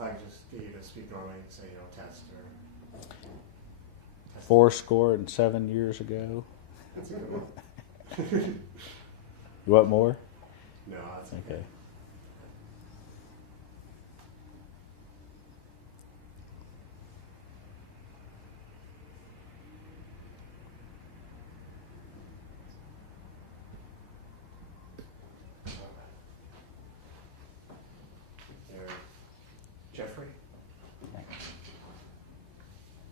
If I just get you to speak normally, say, test or... Test. 87 years ago. That's a good one. You want more? No, that's okay. Okay. Jeffrey?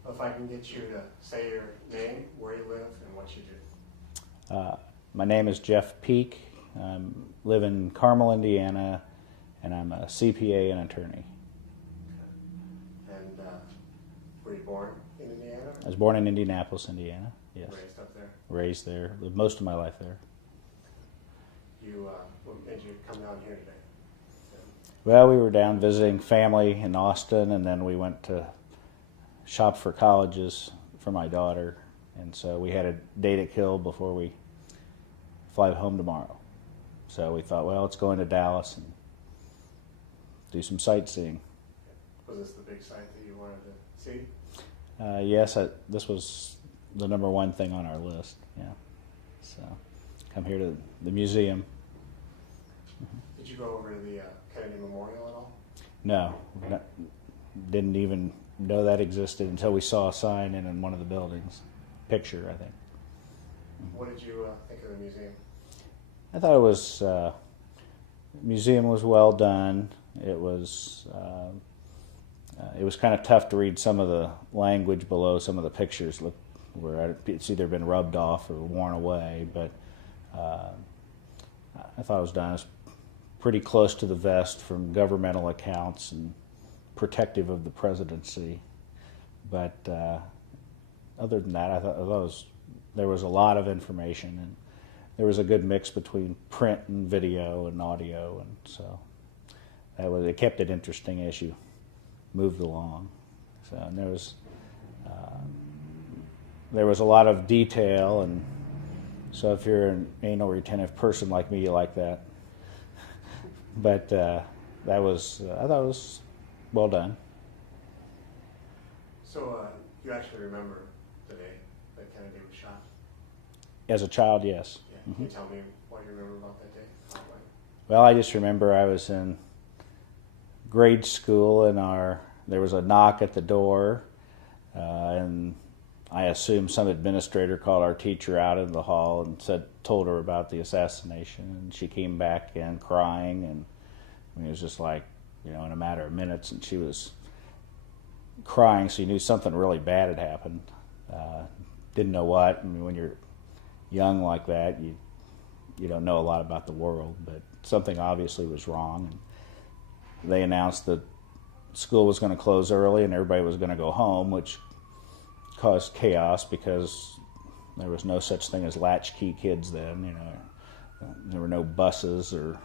Well, if I can get you to say your name, where you live, and what you do. My name is Jeff Peak. I live in Carmel, Indiana, and I'm a CPA and attorney. Okay. And were you born in Indiana? I was born in Indianapolis, Indiana. Yes. Raised up there? Raised there. Lived most of my life there. What made you come down here today? Well, we were down visiting family in Austin, and then we went to shop for colleges for my daughter. And so we had a day to kill before we fly home tomorrow. So we thought, well, let's go into Dallas and do some sightseeing. Was this the big site that you wanted to see? Yes, this was the number one thing on our list. Yeah. So come here to the museum. Did you go over to the Kennedy Memorial at all? No, didn't even know that existed until we saw a sign in one of the buildings. Picture, I think. What did you think of the museum? I thought it was museum was well done. It was kind of tough to read some of the language below some of the pictures. Where it's either been rubbed off or worn away, but I thought it was done. It was pretty close to the vest from governmental accounts and protective of the presidency. But other than that, I thought there was a lot of information, and there was a good mix between print and video and audio, and so it kept it interesting as you moved along. So and there was a lot of detail, and so if you're an anal retentive person like me, you like that. But I thought it was well done. So you actually remember the day that Kennedy was shot? As a child, yes. Yeah. Can you tell me what you remember about that day? Well, I just remember I was in grade school, and there was a knock at the door, and I assume some administrator called our teacher out in the hall and told her about the assassination, and she came back in crying, and it was just like, in a matter of minutes, and she was crying, so you knew something really bad had happened. Didn't know what. I mean, when you're young like that, you don't know a lot about the world, but something obviously was wrong. And they announced that school was going to close early and everybody was going to go home, which caused chaos because there was no such thing as latchkey kids then. There were no buses or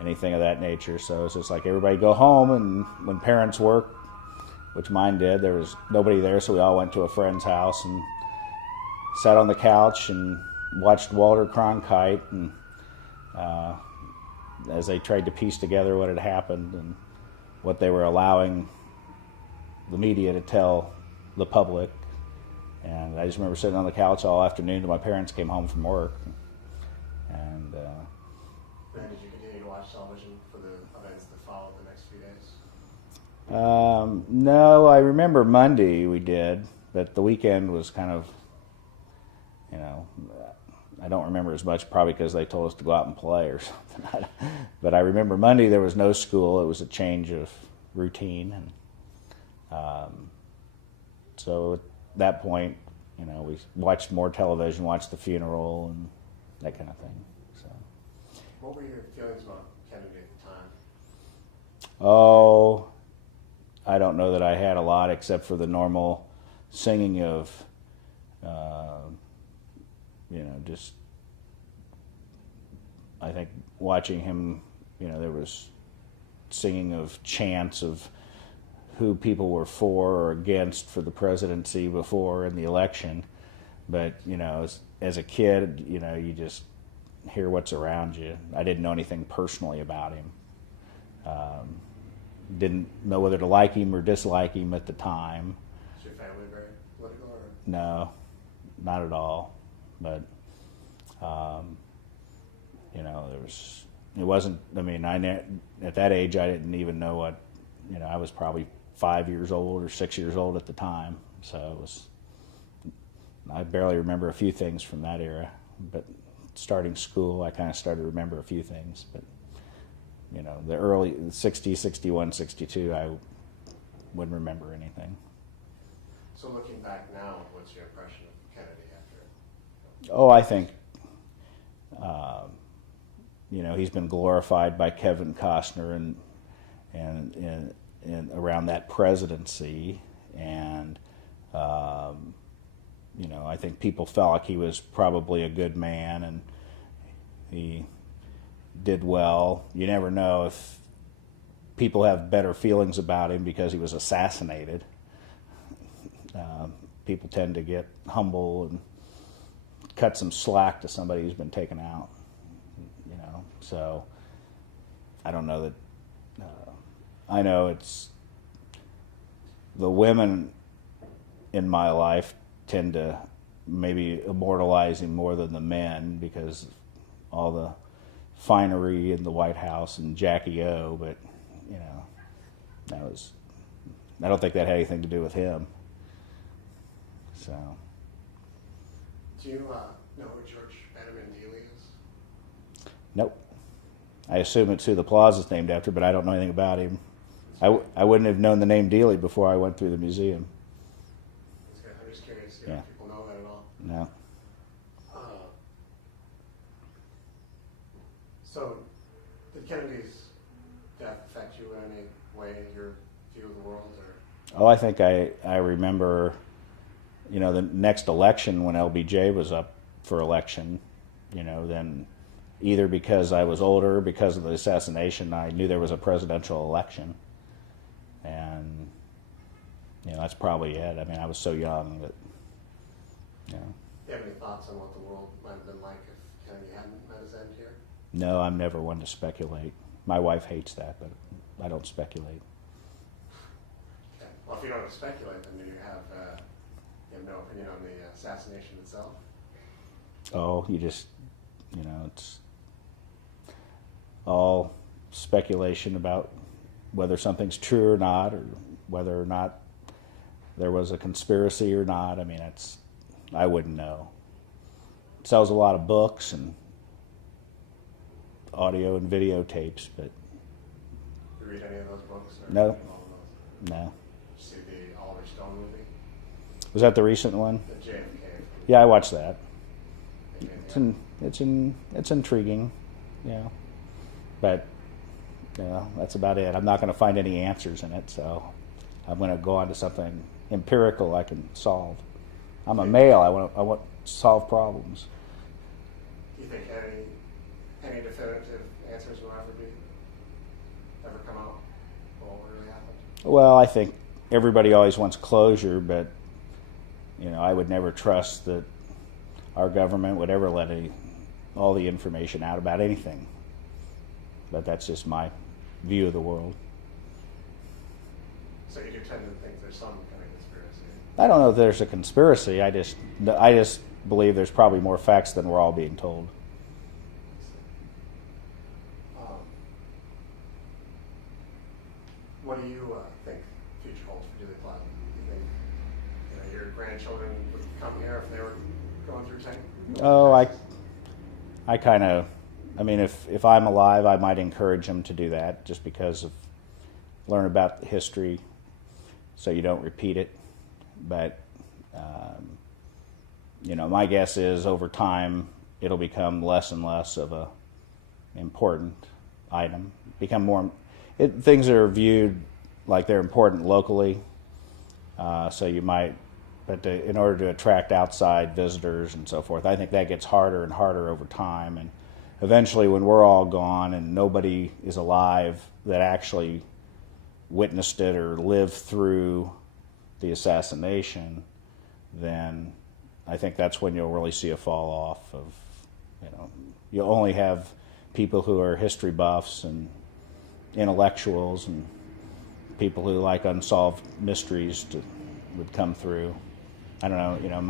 anything of that nature, so it's just like everybody go home, and when parents worked, which mine did, there was nobody there, so we all went to a friend's house and sat on the couch and watched Walter Cronkite, and as they tried to piece together what had happened and what they were allowing the media to tell the public. And I just remember sitting on the couch all afternoon until my parents came home from work. And did you continue to watch television for the events that followed the next few days? No, I remember Monday we did, but the weekend was kind of, I don't remember as much, probably because they told us to go out and play or something. But I remember Monday there was no school. It was a change of routine. And so at that point, we watched more television, watched the funeral and that kind of thing. So, what were your feelings about Kennedy at the time? Oh, I don't know that I had a lot except for the normal singing of, just, I think watching him, there was singing of chants of who people were for or against for the presidency before in the election. But, as a kid, you just hear what's around you. I didn't know anything personally about him. didn't know whether to like him or dislike him at the time. Is your family very political? Or? No, not at all. But it wasn't. I mean, at that age, I didn't even know what. I was probably 5 years old or 6 years old at the time, so I barely remember a few things from that era. But starting school, I kind of started to remember a few things. But the early 60, 61, 62, I wouldn't remember anything. So looking back now, what's your impression of Kennedy after? Oh, I think, he's been glorified by Kevin Costner and around that presidency, and I think people felt like he was probably a good man, and he did well. You never know if people have better feelings about him because he was assassinated. People tend to get humble and cut some slack to somebody who's been taken out. So I don't know that. I know it's the women in my life tend to maybe immortalize him more than the men because of all the finery in the White House and Jackie O, but I don't think that had anything to do with him. So. Do you know who George Benjamin Dealey is? Nope. I assume it's who the plaza's named after, but I don't know anything about him. I wouldn't have known the name Dealey before I went through the museum. That's good. I'm just curious if people know that at all. No. So, did Kennedy's death affect you in any way in your view of the world? Or? Oh, I think I remember, the next election when LBJ was up for election, then either because I was older or because of the assassination, I knew there was a presidential election. And, that's probably it. I mean, I was so young that, Do you have any thoughts on what the world might have been like if Kennedy hadn't met his end here? No, I'm never one to speculate. My wife hates that, but I don't speculate. Okay. Well, if you don't speculate, then you have no opinion on the assassination itself? Oh, it's all speculation about whether something's true or not, or whether or not there was a conspiracy or not. I mean, I wouldn't know. It sells a lot of books and audio and videotapes, but... You read any of those books? Or No. All of those? No. Did you see the Oliver Stone movie? Was that the recent one? The JFK. Yeah, I watched that. Okay, It's intriguing, but that's about it. I'm not going to find any answers in it, so I'm going to go on to something empirical I can solve. I'm a male. I want to solve problems. Do you think any definitive answers will ever come out? What really happened? Well, I think everybody always wants closure, but I would never trust that our government would ever let all the information out about anything. But that's just my view of the world. So you do tend to think there's some kind of conspiracy? I don't know if there's a conspiracy. I just believe there's probably more facts than we're all being told. What do you think the future holds for Dealey Plaza? Do you think your grandchildren would come here if they were going through tank? Oh, I kind of, if I'm alive, I might encourage them to do that just because of learn about the history so you don't repeat it. But, my guess is over time it'll become less and less of a important item, become more, things that are viewed like they're important locally, so you might, but in order to attract outside visitors and so forth, I think that gets harder and harder over time. And eventually when we're all gone and nobody is alive that actually witnessed it or lived through the assassination, then I think that's when you'll really see a fall off of, you'll only have people who are history buffs and intellectuals and people who like unsolved mysteries would come through. I don't know,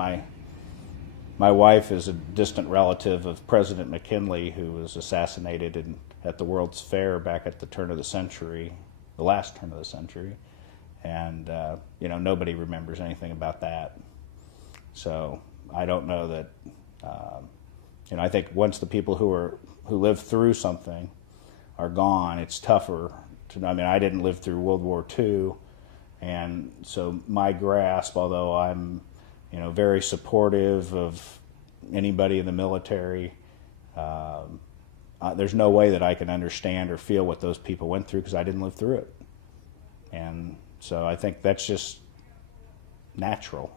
my wife is a distant relative of President McKinley, who was assassinated at the World's Fair back at the turn of the century, the last turn of the century, and nobody remembers anything about that. So I don't know that. I think once the people who lived through something are gone, it's tougher. I didn't live through World War II, and so my grasp, although I'm very supportive of anybody in the military, there's no way that I can understand or feel what those people went through because I didn't live through it. And so I think that's just natural.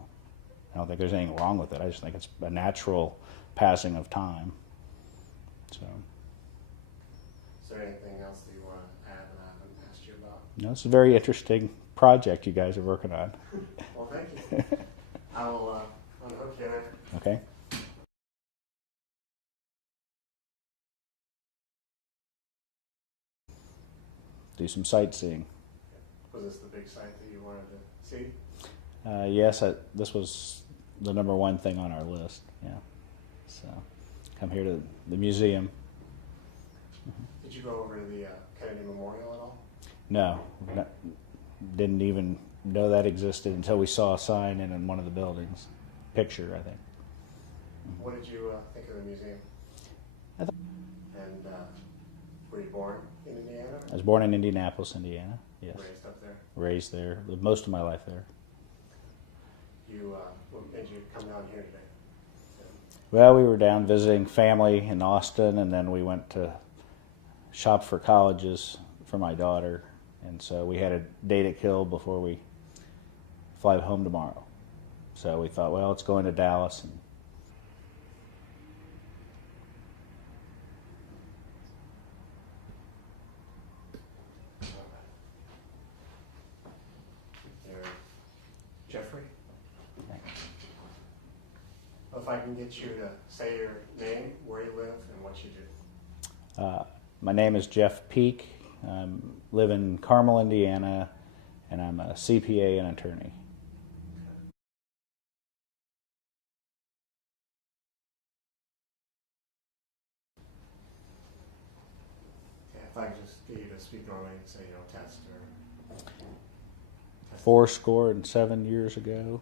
I don't think there's anything wrong with it. I just think it's a natural passing of time. So. Is there anything else that you want to add that I haven't asked you about? No, it's a very interesting project you guys are working on. Well, thank you. I will unhook you there. Okay. Do some sightseeing. Was this the big site that you wanted to see? Yes, this was the #1 thing on our list. Yeah. So, come here to the museum. Did you go over to the Kennedy Memorial at all? No, didn't even know that existed until we saw a sign in one of the buildings. Picture, I think. What did you think of the museum? And were you born in Indiana? I was born in Indianapolis, Indiana. Yes. Raised up there? Raised there. Lived most of my life there. What made you come down here today? Well, we were down visiting family in Austin, and then we went to shop for colleges for my daughter. And so we had a day to kill before we fly home tomorrow. So we thought, well, let's go into Dallas. And You're Jeffrey? Well, if I can get you to say your name, where you live, and what you do. My name is Jeff Peak. I live in Carmel, Indiana, and I'm a CPA and attorney. If I could just get you to speak normally and say, test or... Test. 47 years ago.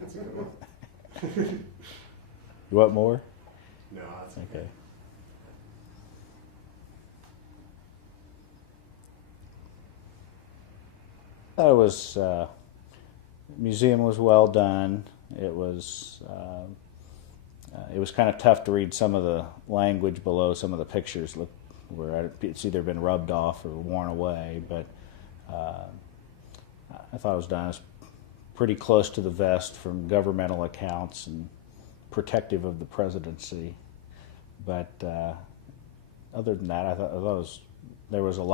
That's a good one. You want more? No, that's Okay. I thought it was, museum was well done. It was kind of tough to read some of the language below some of the pictures. Where it's either been rubbed off or worn away, but I thought it was done. It was pretty close to the vest from governmental accounts and protective of the presidency. But other than that, I thought there was a lot.